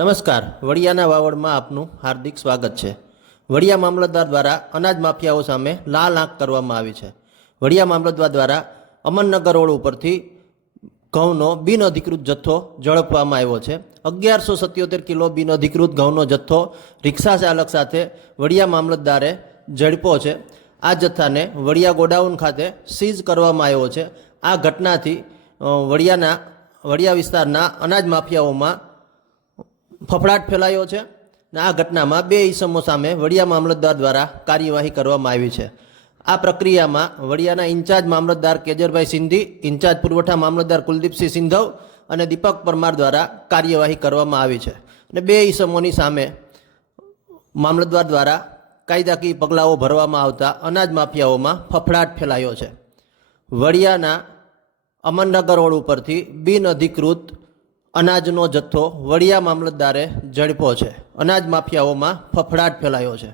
નમસ્કાર, વડિયાના વાવડમાં આપનું હાર્દિક સ્વાગત છે। વડિયા મામલતદાર દ્વારા અનાજ માફિયાઓ સામે લાલ આંખ કરવામાં આવી છે। વડિયા મામલતદાર દ્વારા અમનનગર રોડ ઉપરથી ઘઉંનો બિનઅધિકૃત જથ્થો ઝડપવામાં આવ્યો છે। 1177 કિલો બિનઅધિકૃત ઘઉંનો જથ્થો રિક્ષા ચાલક સાથે વડિયા મામલતદારે ઝડપ્યો છે। આ જથ્થાને વડિયા ગોડાઉન ખાતે સીઝ કરવામાં આવ્યો છે। આ ઘટનાથી વડિયા વિસ્તારના અનાજ માફિયાઓમાં ફફડાટ ફેલાયો છે અને આ ઘટનામાં 2 ઈસમો સામે વડિયા મામલતદાર દ્વારા કાર્યવાહી કરવામાં આવી છે। આ પ્રક્રિયામાં વડિયાના ઇન્ચાર્જ મામલતદાર કેજરભાઈ સિંધી, ઇન્ચાર્જ પુરવઠા મામલતદાર કુલદીપસિંહ સિંધવ અને દીપક પરમાર દ્વારા કાર્યવાહી કરવામાં આવી છે અને 2 ઈસમોની સામે મામલતદાર દ્વારા કાયદાકીય પગલાઓ ભરવામાં આવતા અનાજ માફિયાઓમાં ફફડાટ ફેલાયો છે। વડિયાના અમનનગર રોડ ઉપરથી બિનઅધિકૃત અનાજનો જથ્થો વડિયા મામલતદારે ઝડપ્યો છે। અનાજ માફિયાઓમાં ફફડાટ ફેલાયો છે।